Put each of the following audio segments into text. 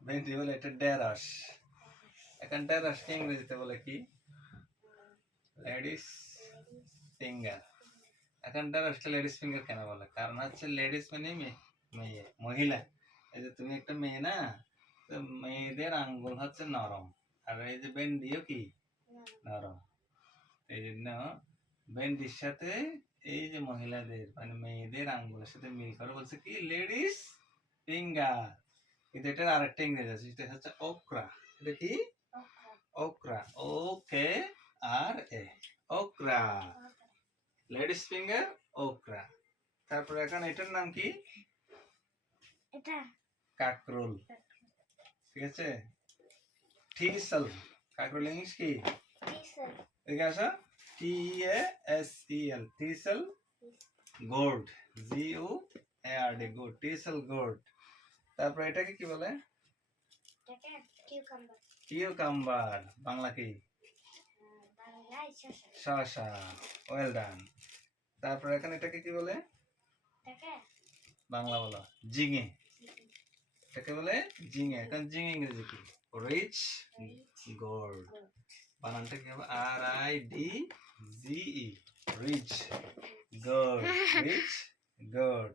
ভেন্ডি বলে এটা ঢেঁড়স এখন ঢেঁড়সকে ইংরেজিতে বলে কি? লেডিস ফিঙ্গার এখন ঢেঁড়সটা লেডিস ফিঙ্গার কেন বলে? কারণ হচ্ছে লেডিস মানে মেয়ে মহিলা। এই যে তুমি একটা মেয়ে না, তো মেয়েদের আঙ্গুল হচ্ছে নরম। আর এই যে ভেন্ডিও কি? নরম। এই জন্য ভেন্ডির সাথে এই যে মহিলাদের মানে মেয়েদের আঙ্গুলের সাথে মিল করে বলছে কি? লেডিস ফিঙ্গার কিন্তু এটার আরেকটা ইংরেজি আছে সেটা হচ্ছে ওকরা এটা কি? ওকরা ওকে আর এ ওকরা লেডিস ফিঙ্গার ওকরা তারপরে এখন এটার নাম কি? এটা। কাকরোল। ঠিক আছে? ঠিসল কাকরোল ইংলিশ কি? এদিকে আসো। T A S E L tassel. Gold. G U A R D gold. Tassel gold. তারপর এটাকে কি বলে? কিউকাম্বার বাংলা কি? শসা। ওয়েল ডান তারপর এখানে এটাকে কি বলে? বাংলা বলো জিঙে এটাকে বলে জিঙে এখন জিঙে ইংরেজি কি? রিচ গোল্ড বানানটা কি হবে? R I D G E ridge gold ridge gold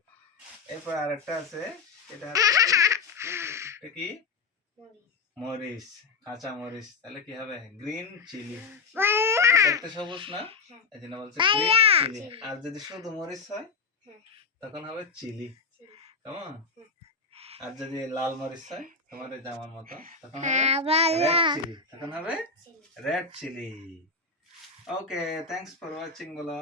এরপর আরেকটা আছে এটা কি? মরিচ কাঁচা মরিচ তাহলে কি হবে? Green chilli. দেখতে সবুজ না? এই জন্য বলছে গ্রিন চিলি। আর যদি শুধু মরিচ হয় হ্যাঁ। তখন হবে চিলি। কেমন? আর যদি লাল মরিচ হয় তোমার জামার মতো তখন হবে রেড চিলি। তখন হবে red chilli. Okay thanks for watching বলো।